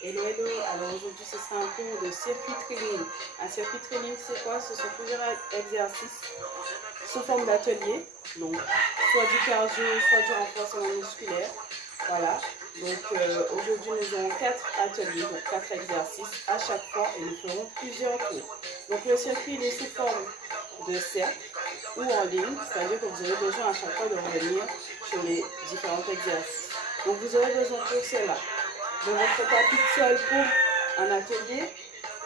Hello, hello. Alors aujourd'hui, ce sera un cours de circuit training. Un circuit training, c'est quoi? Ce sont plusieurs exercices sous forme d'atelier. Donc, soit du cardio, soit du renforcement musculaire. Voilà. Donc, aujourd'hui, nous aurons 4 ateliers, donc 4 exercices à chaque fois et nous ferons plusieurs tours. Donc, le circuit il est sous forme de cercle ou en ligne, c'est-à-dire que vous aurez besoin à chaque fois de revenir sur les différents exercices. Donc, vous aurez besoin pour cela de votre tapis de sol pour un atelier,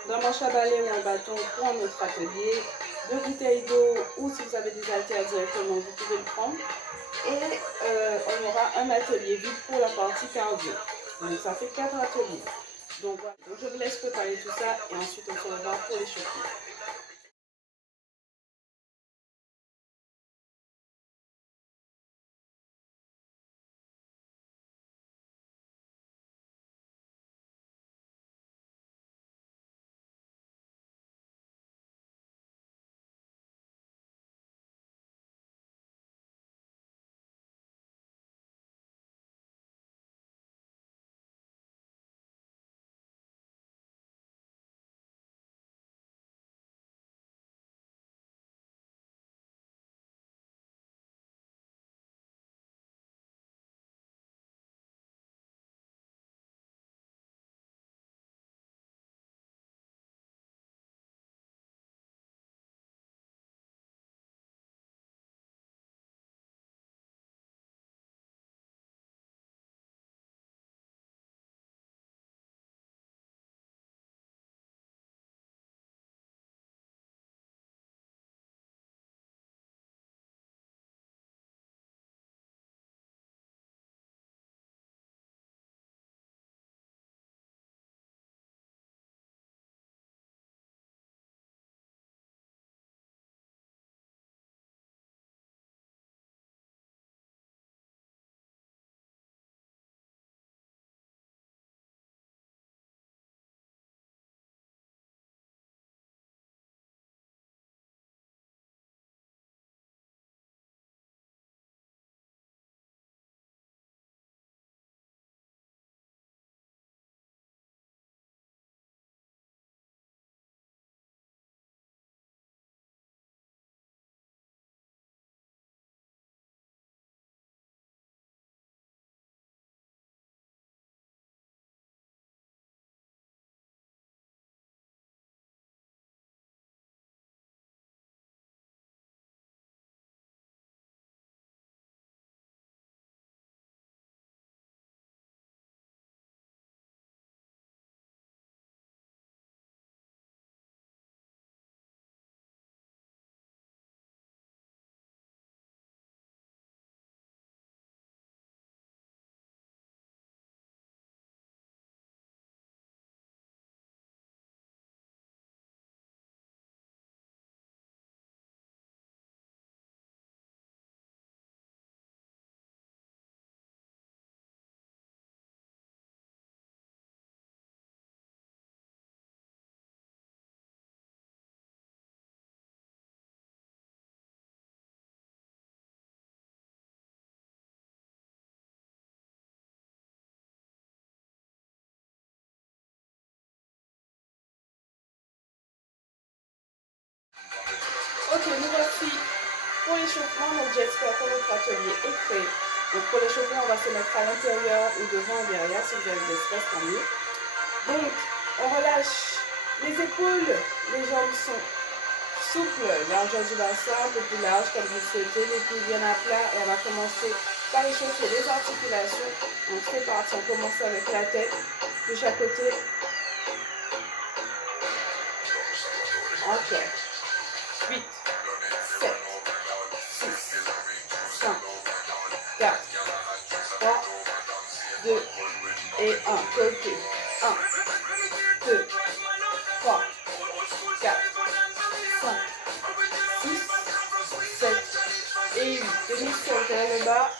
d'un manche à balai ou un bâton pour un autre atelier, deux bouteilles d'eau ou si vous avez des haltères directement, vous pouvez le prendre. Et on aura un atelier vide pour la partie cardio. Donc ça fait 4 ateliers. Donc voilà. Donc, je vous laisse préparer tout ça et ensuite on se revoit pour les l'échauffement. Ok, nous voici pour l'échauffement. Donc j'espère que notre atelier est prêt. Donc pour l'échauffement, on va se mettre à l'intérieur ou devant ou derrière si vous avez de l'espace, tant mieux. Donc on relâche les épaules, les jambes sont souples, largeur du bassin, un peu plus large comme vous le souhaitez, les pieds bien à plat et on va commencer par échauffer les articulations. Donc c'est parti, on commence avec la tête de chaque côté. Ok. 8, 7, 6, 5, 4, 3, 2 et 1. Côté. 1, 2, 3, 4, 5, 6, 7 et 8. Tenez sur vers le bas.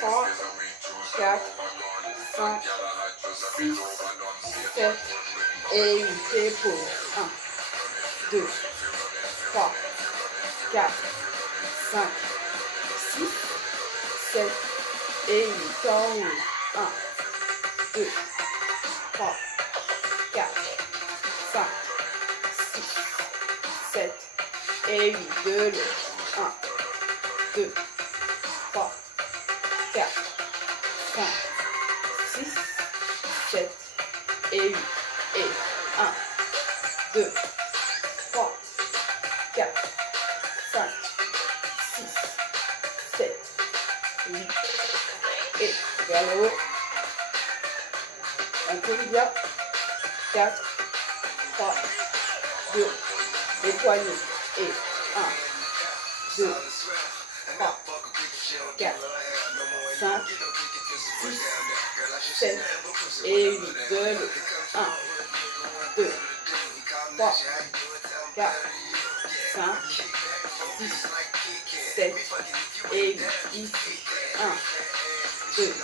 3, 4, 5, 6, 7 et 8. Et pause. 1, 2, 3, 4, 5, 6, 7 et 8. En haut. 1, 2, 3, 4, 5, 6, 7 et 8. De l'eau. 1, 2, 3, 4, 5, 6, 7 et 8. Et 1, 2, 3, 4, 5, 6, 7, 8. Et vers le haut. Un peu bien. 4, 3, 2, les poignets. Et 1, 2, 3, 4, 5, 6, 7 et 8. De l'eau. 1, 2, 3, 4, 5, 6, 7 et 8. Ici. 1, 2,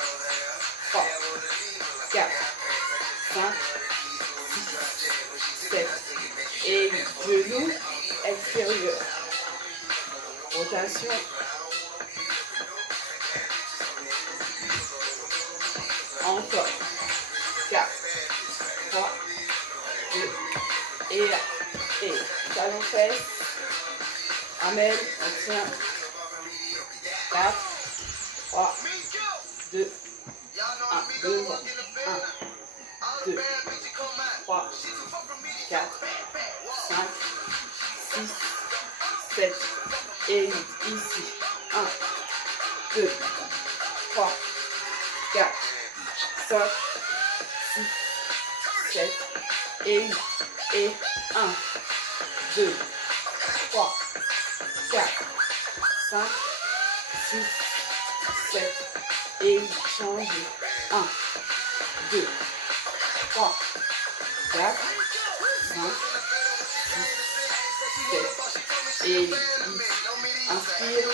3, 4, 5, 6, 7 et 8. Genoux extérieurs. Rotation. Encore. 4, 3, 2, et là. Et talon fesse. Amen. On tient. 4, 3, 2, 1. Devant. 1, 2, 3, 4, 5, 6, 7 et 8. Ici. 1, 2, 3, 4, 5, 6, 7 et 8. Et 1, 2, 3, 4, 5, 6, 7 et 8. Changez. 1, 2, 3, 4, 5, 6, 7 et 8. Inspire.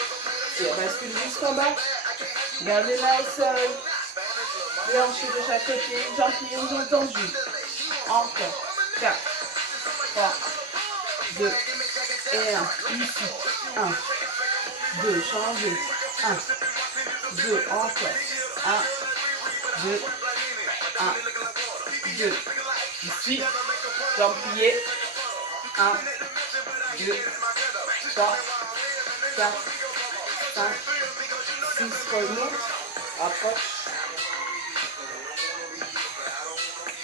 Tire. Bascule jusqu'en bas. Gardez la au sol. Hanches de chaque côté. Jambes pliées ou jambes tendues. Encore. 4, 3, 2 et 1. Ici. 1, 2. Changez. 1, 2. Encore. 1, 2, 1, 2. Ici. Jambes pliées. 1, 2, 3, 4, 5, 6. Remonte. Approche.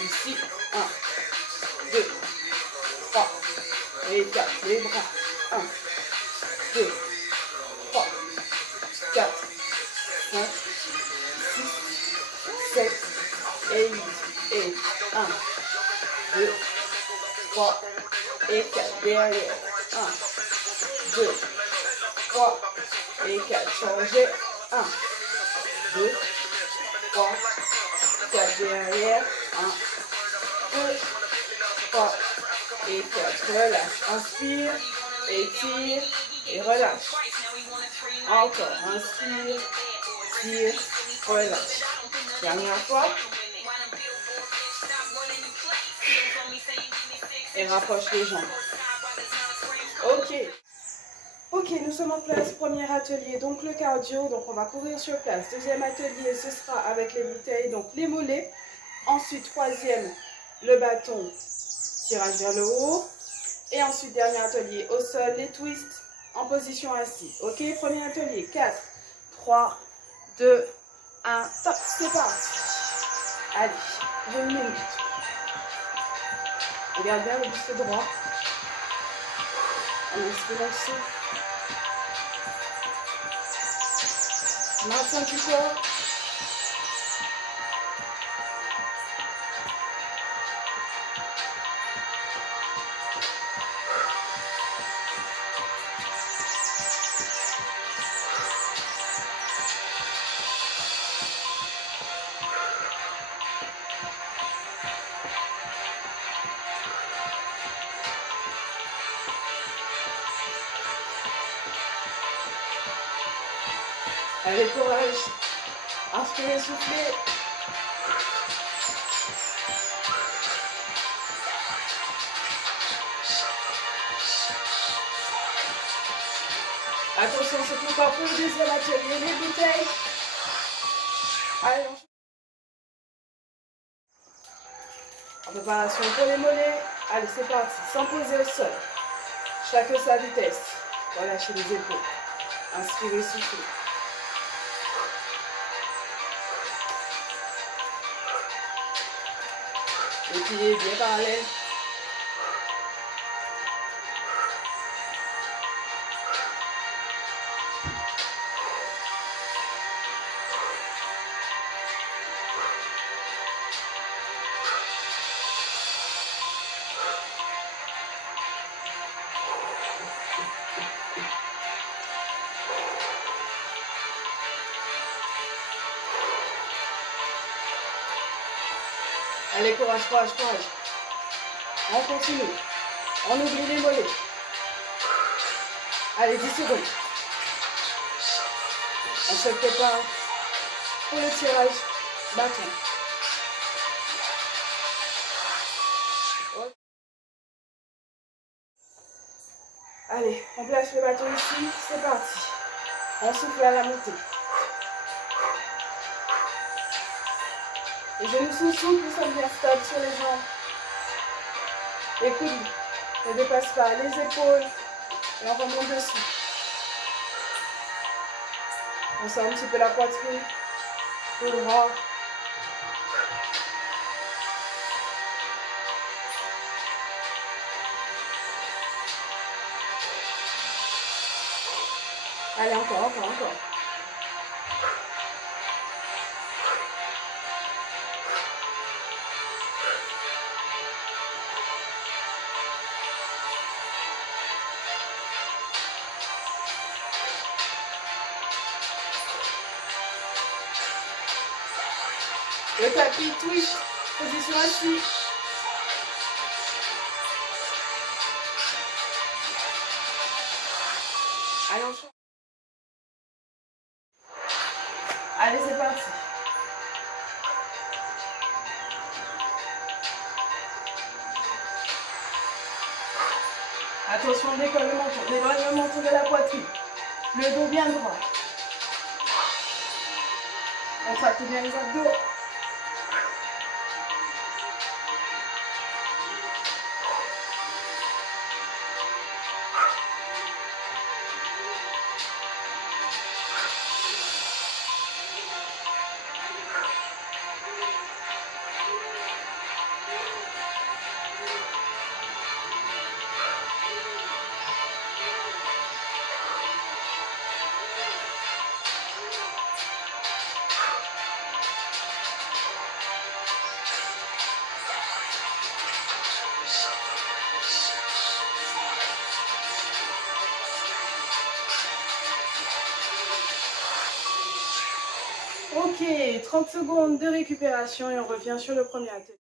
Ici. 1, 2, 3 et 4. Les bras. 1, 2, 3, 4, 5, 6, 7 et 8. Et 1, 2, 3 et 4. Derrière. 1, 2, 3 et 4. Changez. 1, 2, 3, 4. Derrière. 1, 2, 3 et 4. Relâche. Inspire. Étire. Et relâche. Encore. Inspire. Tire. Relâche. Dernière fois. Et rapproche les jambes. Ok. Ok, nous sommes en place. Premier atelier, donc le cardio. Donc on va courir sur place. Deuxième atelier, ce sera avec les bouteilles, donc les mollets. Ensuite, troisième, le bâton, tirage vers le haut. Et ensuite, dernier atelier, au sol, les twists en position assise. Ok, premier atelier, 4, 3, 2, 1, top, c'est parti. Allez, 1 minute. Regarde bien le buste droit. On inspire le souffle. Maintien du corps. Avec courage. Inspirez, soufflez. Attention, c'est tout pas pour le deuxième atelier. Les bouteilles. Allez, on Préparation pour les mollets. Allez, c'est parti. Sans poser au sol. Chacun sa vitesse. Relâchez les épaules. Inspirez, soufflez. Les pieds bien parallèles. Allez, courage, courage, courage. On continue. On oublie les mollets. Allez, 10 secondes. On se prépare pour le tirage bâton. Allez, on place le bâton ici. C'est parti. On souffle à la montée. Les genoux sont souples, nous sommes bien stables sur les jambes. Les coudes ne dépassent pas les épaules et on remonte dessus. On sent un petit peu la poitrine, le bras. Allez, encore. Le tapis twist, position assis. Allez, on change. Allez, c'est parti. Attention, décolle le menton, décolle le menton de la poitrine. Le dos bien droit. On contracte bien les abdos. Ok, 30 secondes de récupération et on revient sur le premier atelier.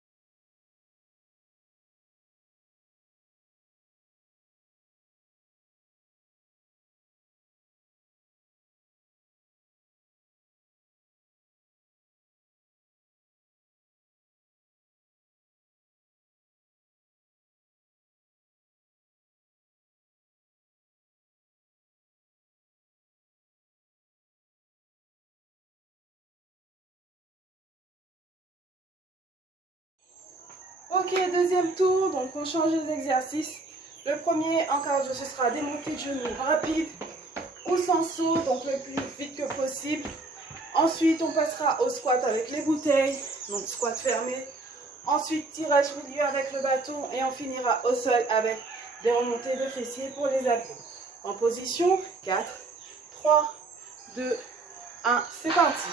Ok, deuxième tour, donc on change les exercices. Le premier en cardio, ce sera des montées de genoux rapides ou sans saut, donc le plus vite que possible. Ensuite, on passera au squat avec les bouteilles, donc squat fermé. Ensuite, tirage milieu avec le bâton et on finira au sol avec des remontées de fessiers pour les abdos. En position, 4, 3, 2, 1, c'est parti.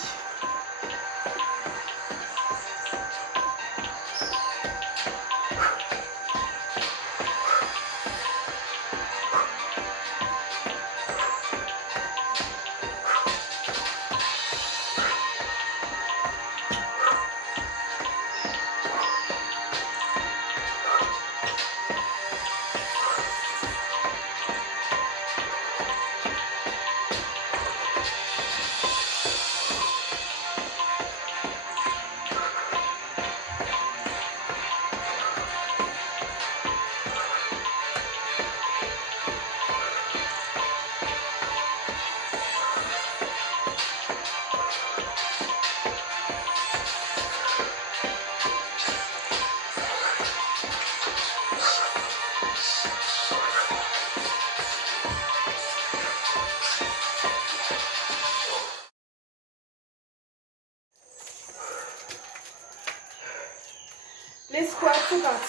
Les squats, c'est parti.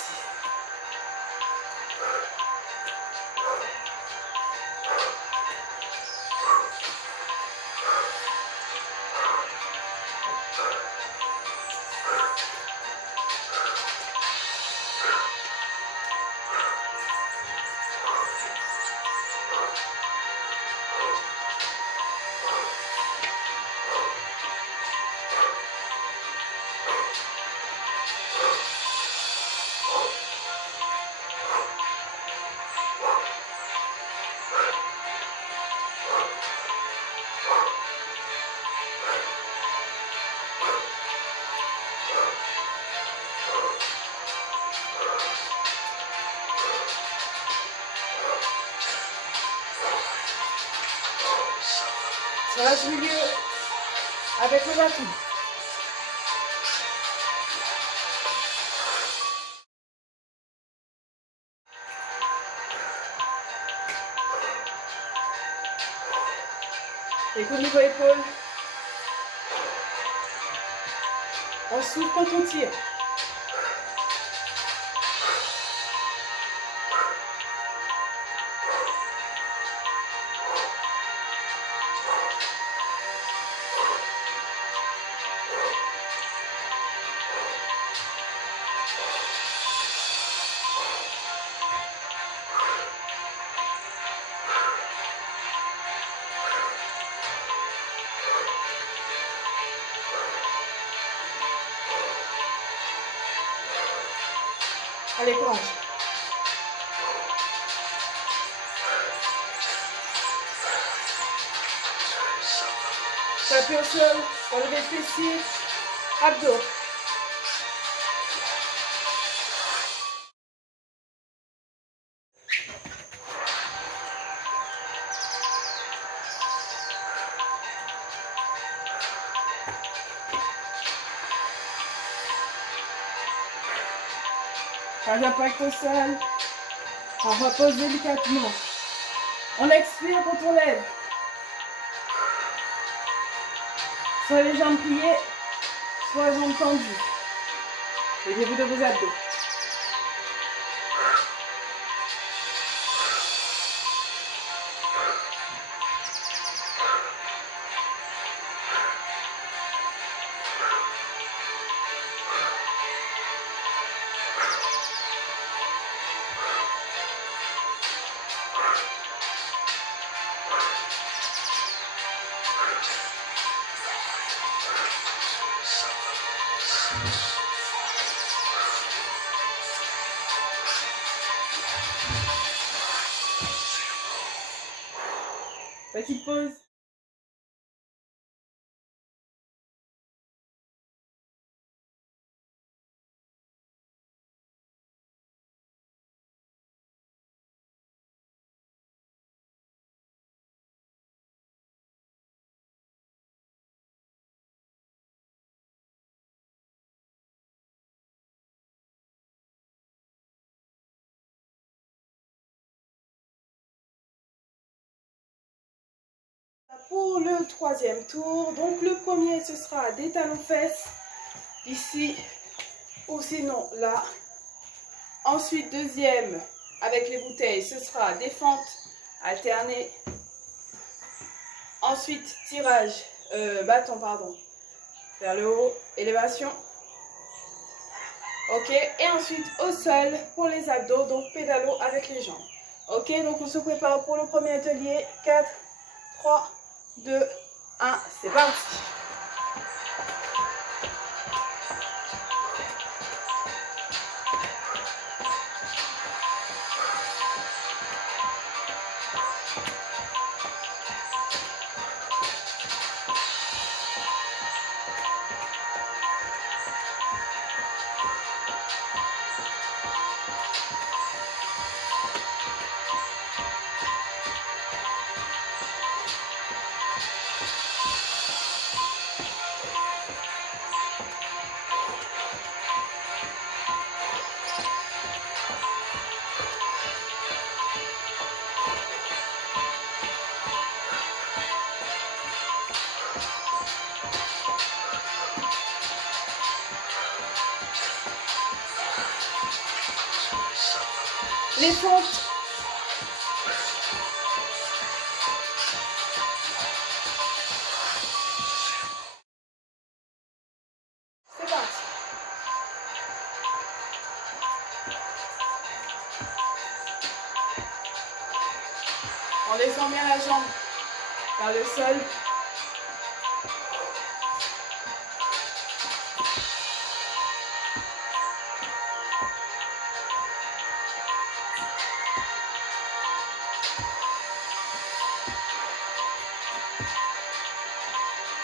Tirage milieu avec le bâton. Écoute niveau épaule. On souffle quand on tire. Allez, courage. Tapez au sol, relevez le fessier, abdos. Pas d'impact au sol. On repose délicatement. On expire quand on lève. Soit les jambes pliées, soit les jambes tendues. Aidez-vous de vos abdos. Petite pause. Pour le troisième tour, donc le premier ce sera des talons-fesses, ici ou sinon là. Ensuite deuxième avec les bouteilles, ce sera des fentes alternées. Ensuite tirage, bâton pardon, vers le haut, élévation. Ok, et ensuite au sol pour les abdos, donc pédalo avec les jambes. Ok, donc on se prépare pour le premier atelier. 4, 3, 2, 1, c'est parti. Les fentes. C'est parti. On descend bien la jambe vers le sol.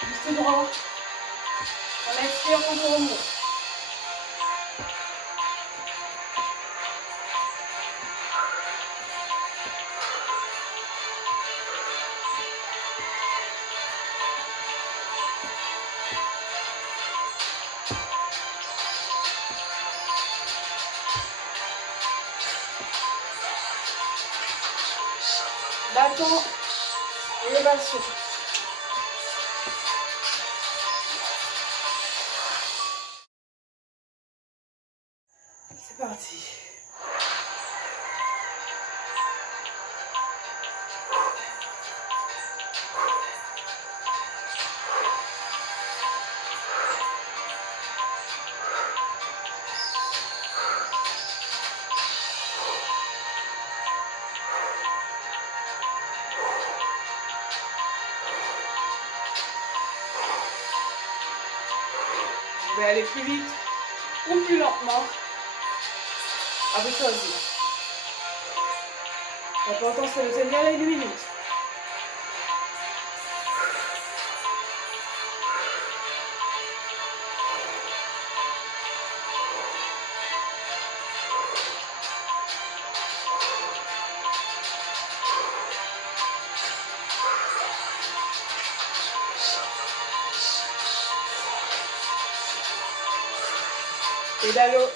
Juste droit. On expire, on remonte. Bâton, élévation. C'est parti. Vous pouvez aller plus vite ou plus lentement. À vous choisir. L'important c'est de tenir les 2 minutes. Pédalo.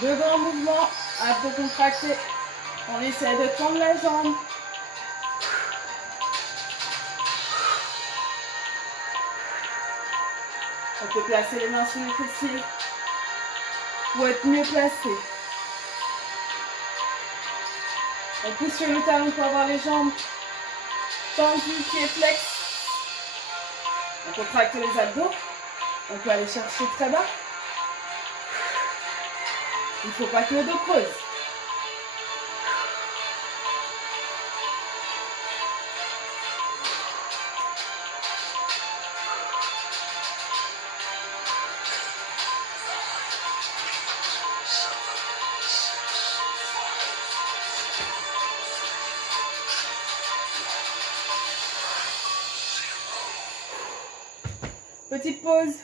Deux grands mouvements, un peu contracté. On essaie de tendre la jambe. On peut placer les mains sur les fessiers pour être mieux placé. On pousse sur le talon pour avoir les jambes tendues, pieds flex. On contracte les abdos. On peut aller chercher très bas. Il ne faut pas que le dos creuse. Petite pause.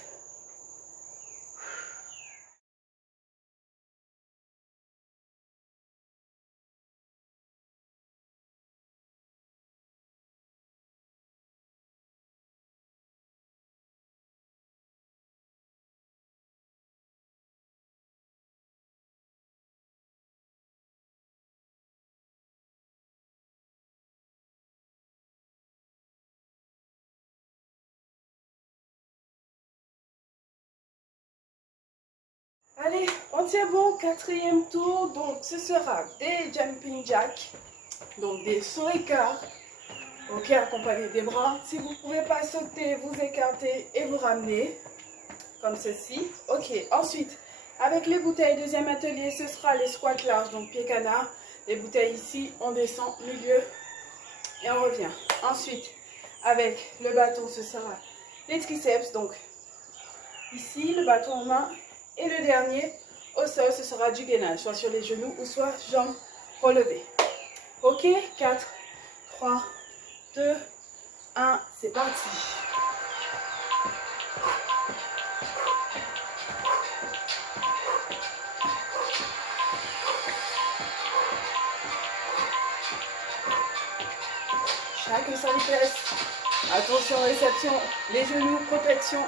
Allez, on tient bon, 4e tour, donc ce sera des jumping jacks, donc des sauts écarts, ok, accompagnés des bras. Si vous ne pouvez pas sauter, vous écartez et vous ramenez, comme ceci, ok. Ensuite, avec les bouteilles, deuxième atelier, ce sera les squats larges, donc pied canard, les bouteilles ici, on descend, milieu, et on revient. Ensuite, avec le bâton, ce sera les triceps, donc ici, le bâton en main. Et le dernier, au sol, ce sera du gainage, soit sur les genoux ou soit jambes relevées. Ok, 4, 3, 2, 1, c'est parti. Chacun sa vitesse. Attention, réception, les genoux, protection.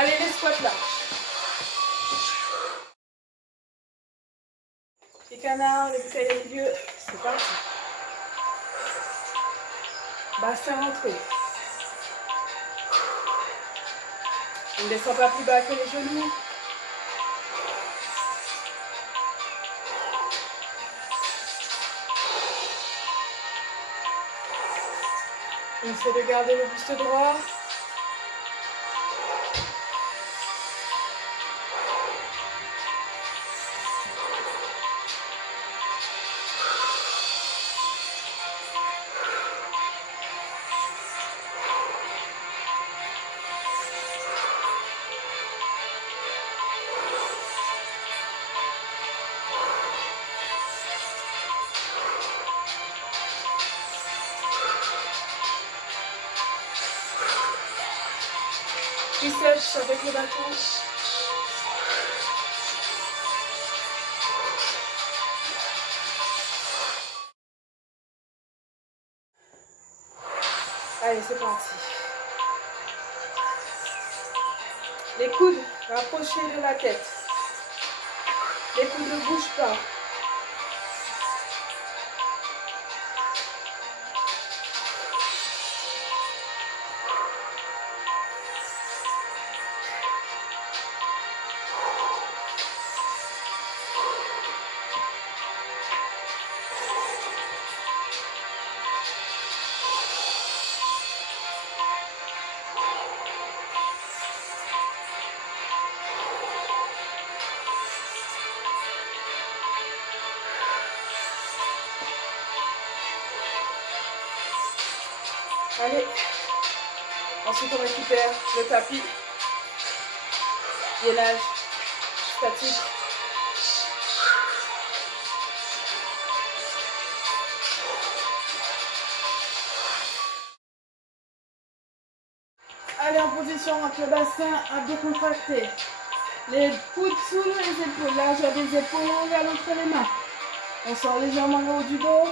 Allez, les squats larges. Les canards, les bouteilles au milieu. C'est parti. Bassin rentré. On ne descend pas plus bas que les genoux. On essaie de garder le buste droit. Triceps avec le bâton. Allez, c'est parti. Les coudes rapprochés de la tête. Les coudes ne bougent pas. Allez. Ensuite, on récupère le tapis. Gainage statique. Allez, en position avec le bassin, abdos contractés. Les coudes sous les épaules, largeur des épaules vers l'entre les mains. On sort légèrement le haut du dos.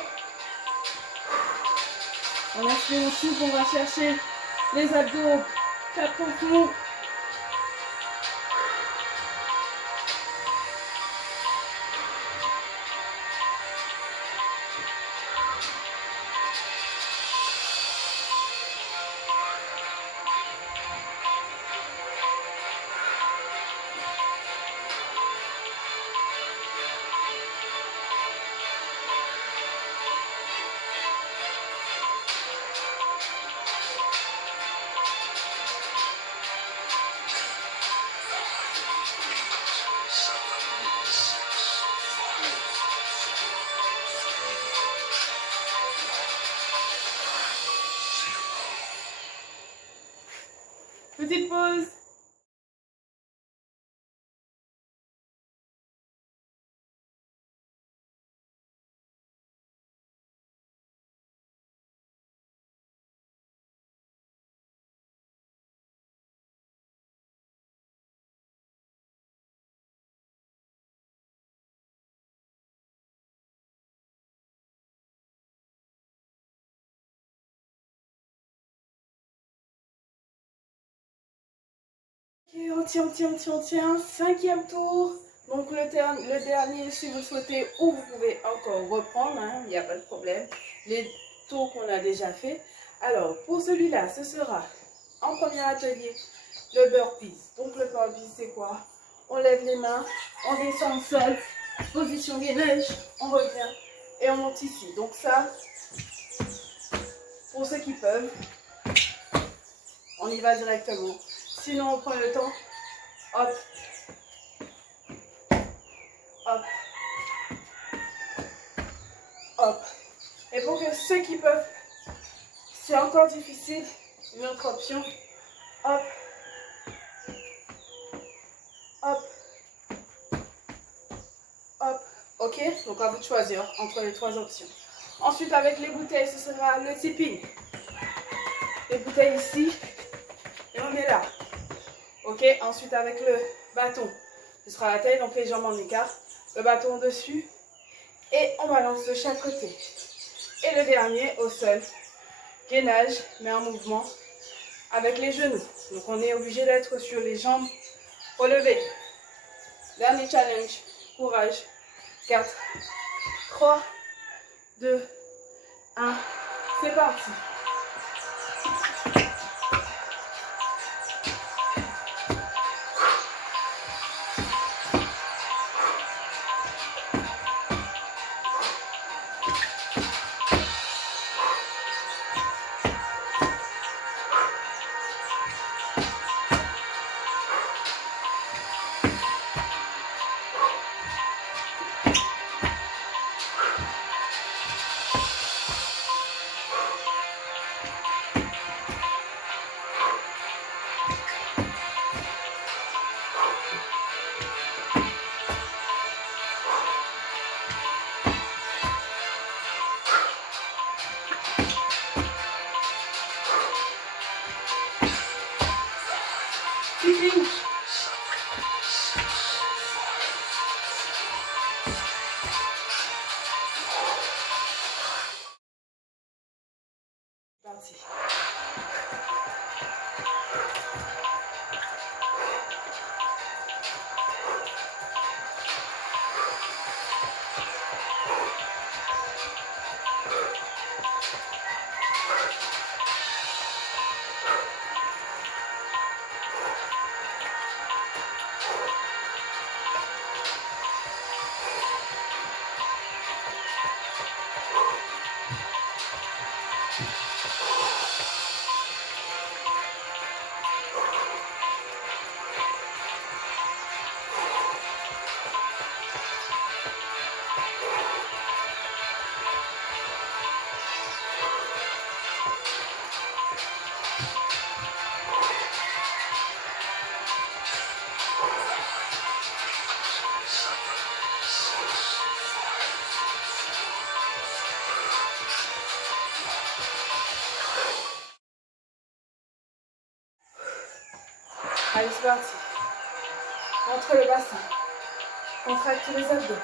On inspire au souffle, on va chercher les abdos, 4 pompes mous. Petite pause. Ok, on tient. 5e tour. Donc le dernier, si vous souhaitez, ou vous pouvez encore reprendre, hein, il n'y a pas de problème. Les tours qu'on a déjà fait. Alors, pour celui-là, ce sera en premier atelier le burpees. Donc le burpees, c'est quoi? On lève les mains, on descend au sol, position gainage, on revient et on monte ici. Donc ça, pour ceux qui peuvent, on y va directement. Sinon, on prend le temps. Hop. Hop. Hop. Et pour que ceux qui peuvent, c'est encore difficile, une autre option. Hop. Hop. Hop. Ok? Donc à vous de choisir entre les 3 options. Ensuite, avec les bouteilles, ce sera le tipping. Les bouteilles ici. Et on est là. Ok? Ensuite, avec le bâton, ce sera la taille, donc les jambes en écart. Le bâton au-dessus. Et on balance de chaque côté. Et le dernier, au sol. Gainage, mais en mouvement. avec les genoux. Donc on est obligé d'être sur les jambes relevées. Dernier challenge. Courage. 4, 3, 2, 1. C'est parti. Parti. Allez, c'est parti. Entre le bassin. Contracte les abdos.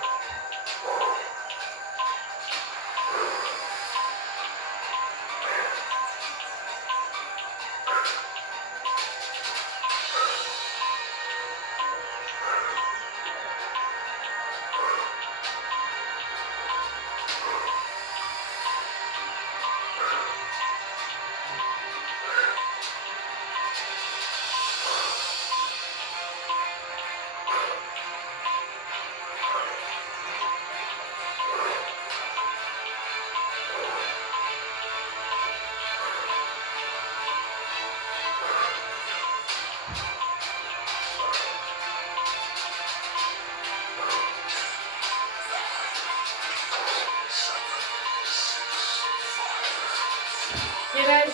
Relâche.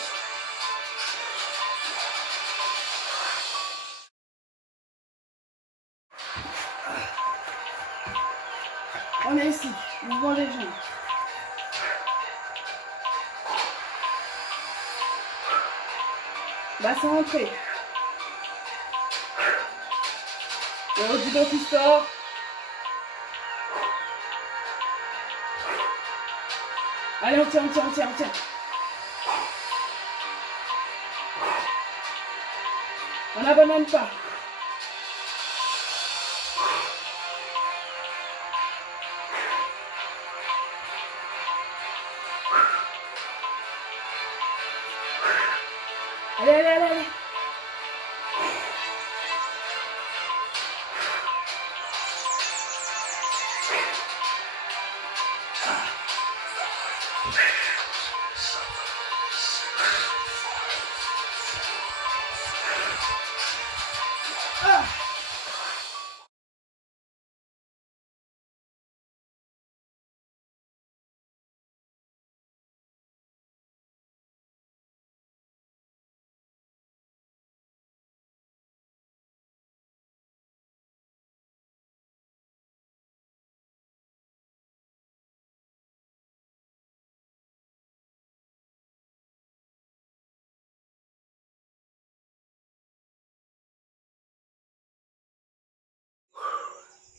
On est ici. Mouvement des jambes. Bassin entré. Le haut du dos qui sort. Allez, on tient, on tient, on tient, on tient. On n'abandonne pas. Allez, allez, allez, allez.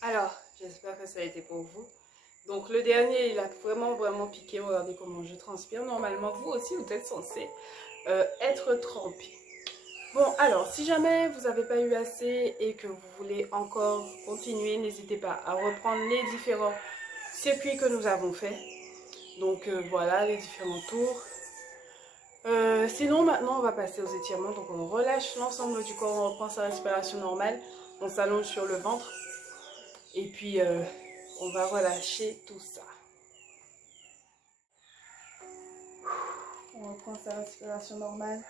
Alors, j'espère que ça a été pour vous. Donc le dernier, il a vraiment piqué. Regardez comment je transpire. Normalement, vous aussi, vous êtes censé être trempé. Bon, alors, si jamais vous n'avez pas eu assez et que vous voulez encore continuer, n'hésitez pas à reprendre les différents circuits que nous avons faits. Donc voilà, les différents tours. Sinon, maintenant, on va passer aux étirements. Donc on relâche l'ensemble du corps, on reprend sa respiration normale. On s'allonge sur le ventre. Et puis, on va relâcher tout ça. On reprend sa respiration normale.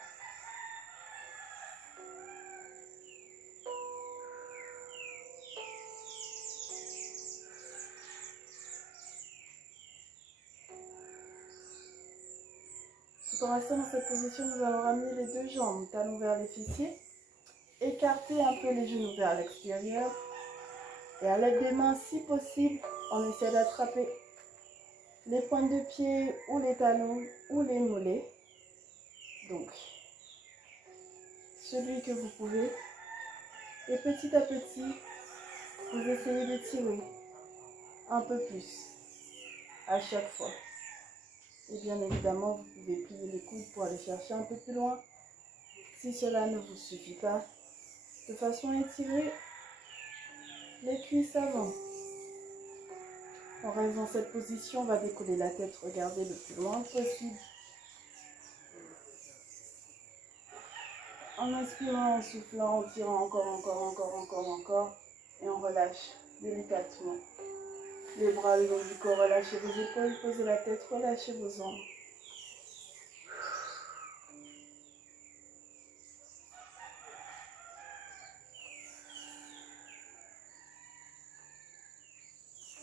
Pour rester dans cette position, nous allons ramener les deux jambes, talons vers les fessiers. Écarter un peu les genoux vers l'extérieur. Et à l'aide des mains, si possible, on essaie d'attraper les pointes de pied ou les talons ou les mollets. Donc, celui que vous pouvez. Et petit à petit, vous essayez de tirer un peu plus à chaque fois. Et bien évidemment, vous pouvez plier les coudes pour aller chercher un peu plus loin. Si cela ne vous suffit pas, de façon à étirer les cuisses avant. En reste dans cette position, on va décoller la tête, regardez le plus loin possible. En inspirant, en soufflant, en tirant encore. Et on relâche délicatement. Les bras le long du corps, relâchez vos épaules, posez la tête, relâchez vos ombres.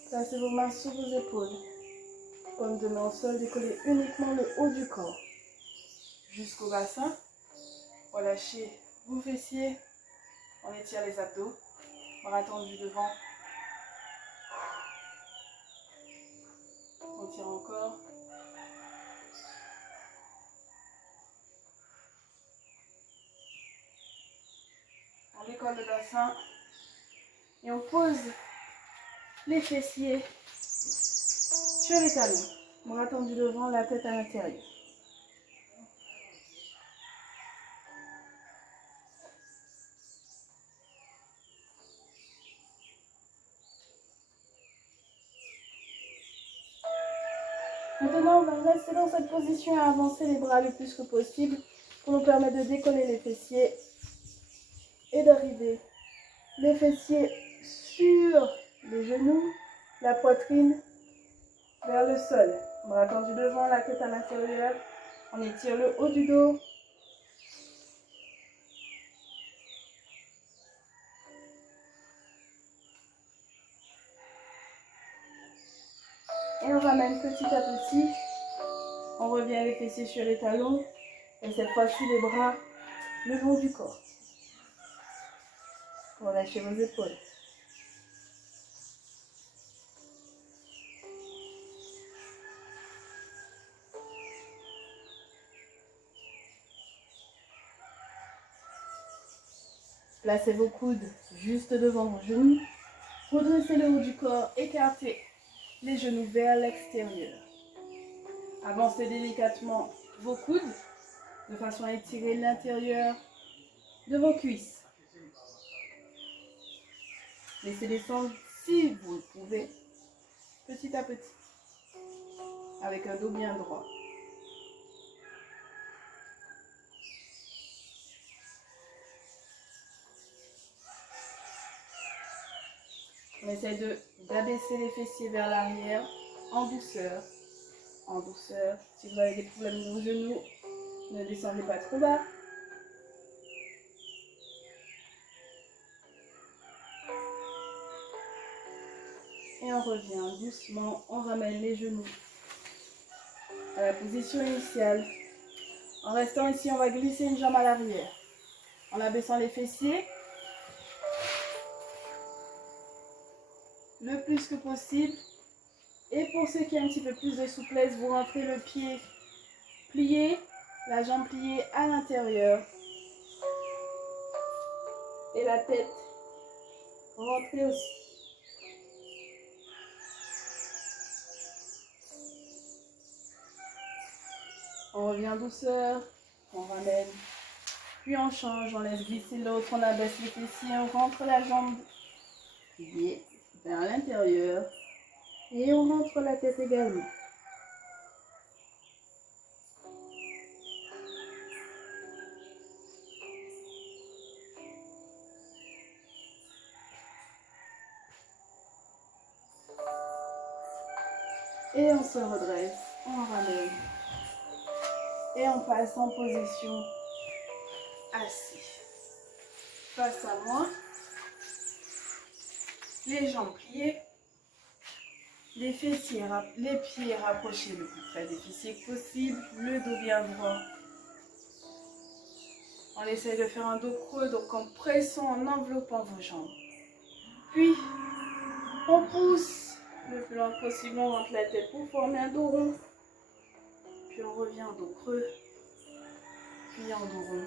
Placez vos mains sous vos épaules. Paume de main au sol, décollez uniquement le haut du corps. Jusqu'au bassin. Relâchez vos fessiers. On étire les abdos. Bras tendus devant. On tire encore. On décolle le bassin. Et on pose les fessiers sur les talons. Bras tendus devant, la tête à l'intérieur. Maintenant, on va rester dans cette position et avancer les bras le plus que possible pour nous permettre de décoller les fessiers et d'arriver les fessiers sur les genoux, la poitrine vers le sol. Bras tendus devant, la tête à l'intérieur. On étire le haut du dos. Et on ramène petit à petit. On revient les fessiers sur les talons. Et cette fois-ci, les bras le long du corps. Relâchez vos épaules. Placez vos coudes juste devant vos genoux. Redressez le haut du corps, écartez les genoux vers l'extérieur. Avancez délicatement vos coudes de façon à étirer l'intérieur de vos cuisses. Laissez descendre si vous le pouvez, petit à petit, avec un dos bien droit. On essaie d'abaisser les fessiers vers l'arrière en douceur. En douceur. Si vous avez des problèmes de vos genoux, ne descendez pas trop bas. Et on revient doucement, on ramène les genoux à la position initiale. En restant ici, on va glisser une jambe à l'arrière. En abaissant les fessiers. Le plus que possible. Et pour ceux qui ont un petit peu plus de souplesse, vous rentrez le pied plié, la jambe pliée à l'intérieur. Et la tête rentrée aussi. On revient douceur, on ramène Puis on change, on laisse glisser l'autre, on abaisse les fessiers, on rentre la jambe pliée vers l'intérieur. Et on rentre la tête également. Et on se redresse, on ramène. Et on passe en position assis. Face à moi. Les jambes pliées. Les pieds rapprochés le plus près des fessiers que possible. Le dos bien droit. On essaye de faire un dos creux, donc en pressant, en enveloppant vos jambes. Puis, on pousse le plus loin possible, on rentre la tête pour former un dos rond. Puis on revient en dos creux, puis en dos rond.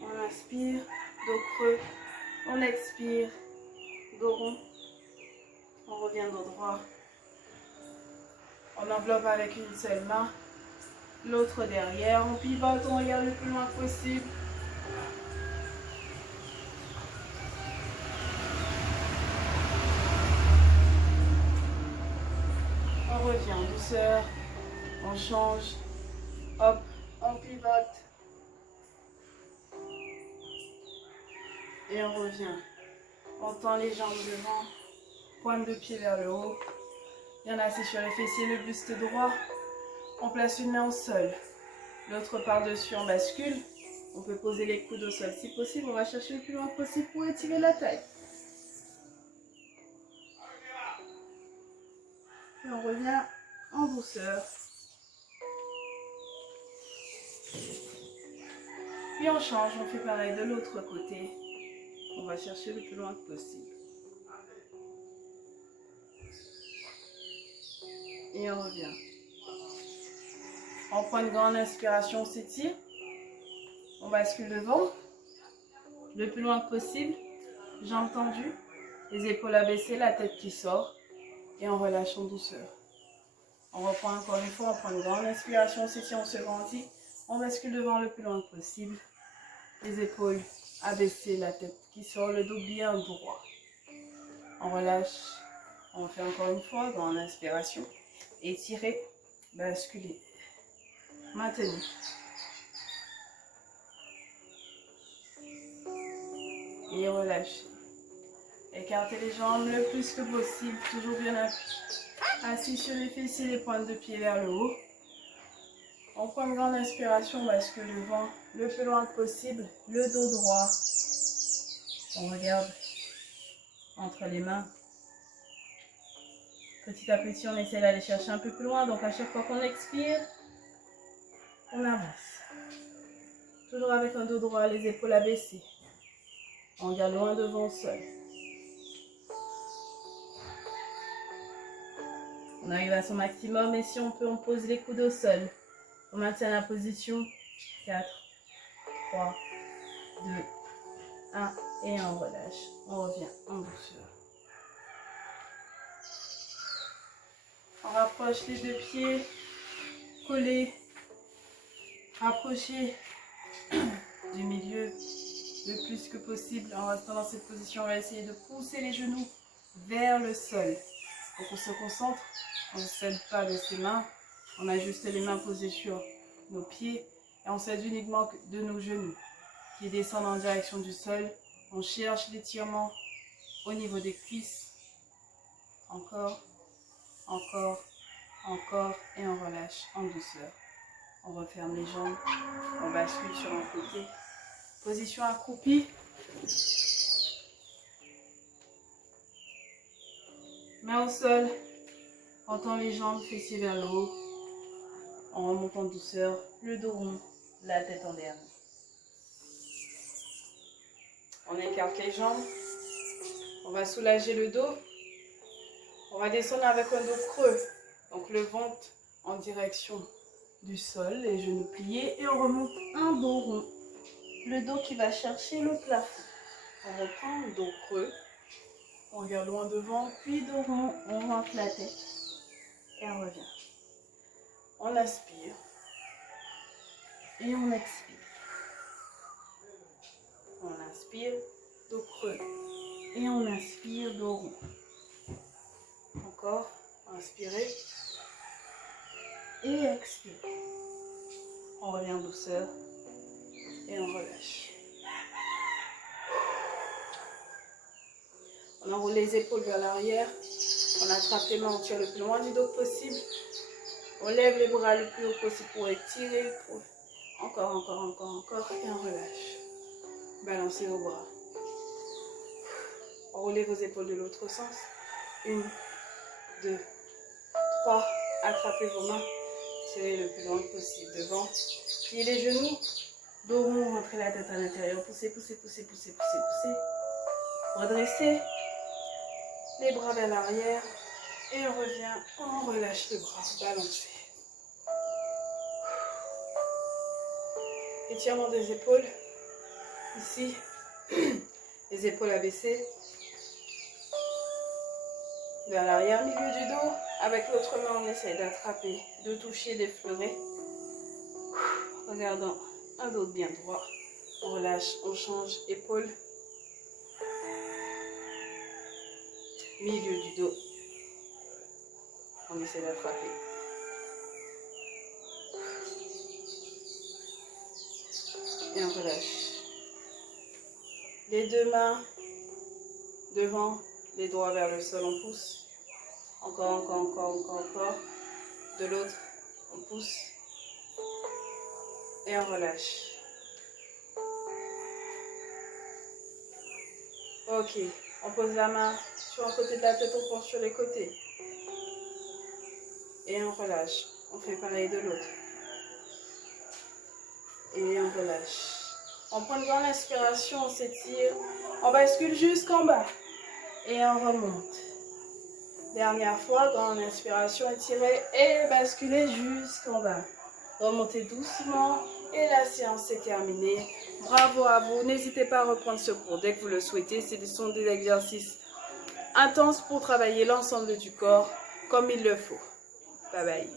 On inspire, dos creux. On expire, dos rond. On revient dos droit. On enveloppe avec une seule main. L'autre derrière. On pivote, on regarde le plus loin possible. On revient en douceur. On change. Hop, on pivote. Et on revient. On tend les jambes devant. Pointe de pied vers le haut. Bien assis sur les fessiers, le buste droit. On place une main au sol. L'autre par-dessus, on bascule. On peut poser les coudes au sol si possible. On va chercher le plus loin possible pour étirer la taille. Et on revient en douceur. Puis on change, on fait pareil de l'autre côté. On va chercher le plus loin possible. Et on revient. On prend une grande inspiration, on s'étire. On bascule devant. Le plus loin possible. Jambes tendues. Les épaules abaissées, la tête qui sort. Et on relâche en douceur. On reprend encore une fois, on prend une grande inspiration, on s'étire, on se grandit. On bascule devant le plus loin possible. Les épaules abaissées, la tête qui sort, le dos bien droit. On relâche. On fait encore une fois, grande inspiration. Étirer, basculer. Maintenir. Et relâcher. Écartez les jambes le plus que possible, toujours bien appuyé. Assis sur les fessiers, les pointes de pied vers le haut. On prend une grande inspiration, on bascule devant le plus loin possible, le dos droit. On regarde entre les mains. Petit à petit, on essaie d'aller chercher un peu plus loin. Donc à chaque fois qu'on expire, on avance. Toujours avec un dos droit, les épaules abaissées. On regarde loin devant le sol. On arrive à son maximum et si on peut, on pose les coudes au sol. On maintient la position. 4, 3, 2, 1 et on relâche. On revient en douceur. On rapproche les deux pieds, collés, rapprochés du milieu le plus que possible. En restant dans cette position, on va essayer de pousser les genoux vers le sol. Donc on se concentre, on ne cède pas de ses mains, on ajuste les mains posées sur nos pieds et on cède uniquement de nos genoux qui descendent en direction du sol. On cherche l'étirement au niveau des cuisses. Encore, encore, encore et on relâche en douceur. On referme les jambes, on bascule sur un côté. Position accroupie. Main au sol, on tend les jambes, fessiers vers le haut. On remonte en douceur, le dos rond, la tête en dernier. On écarte les jambes, on va soulager le dos. On va descendre avec un dos creux, donc le ventre en direction du sol, les genoux pliés et on remonte un dos rond. Le dos qui va chercher le plafond. On reprend le dos creux, on regarde loin devant, puis dos rond, on rentre la tête et on revient. On inspire et on expire. expire, dos creux. Et on inspire, dos rond. Encore, inspirez. Et expire. On revient en douceur. Et on relâche. On enroule les épaules vers l'arrière. On attrape les mains, on tire le plus loin du dos possible. On lève les bras le plus haut possible pour étirer. Encore, encore, encore, encore. Et on relâche. Balancez vos bras. Enroulez vos épaules de l'autre sens. 1, 2, 3. Attrapez vos mains. Tirez le plus loin possible devant. Pliez les genoux. Dos rond, rentrez la tête à l'intérieur. Poussez, poussez, poussez, poussez, poussez, poussez. Redressez. Les bras vers l'arrière. Et on revient. On relâche les bras. Balancez. Étirement des épaules. Ici. Les épaules abaissées. Vers l'arrière, milieu du dos. Avec l'autre main, on essaie d'attraper, de toucher, d'effleurer. Regardant un dos bien droit. On relâche, on change. Épaules. Milieu du dos. On essaie d'attraper. Et on relâche. Les deux mains devant, les doigts vers le sol, on pousse. Encore, encore, encore, encore, encore. De l'autre, on pousse. Et on relâche. Ok, on pose la main sur un côté de la tête, on penche sur les côtés. Et on relâche. On fait pareil de l'autre. Et on relâche. On prend une grande inspiration, on s'étire. On bascule jusqu'en bas. Et on remonte. Dernière fois, grande inspiration, étirez et basculez jusqu'en bas. Remontez doucement. Et la séance est terminée. Bravo à vous. N'hésitez pas à reprendre ce cours dès que vous le souhaitez. Ce sont des exercices intenses pour travailler l'ensemble du corps comme il le faut. Bye bye.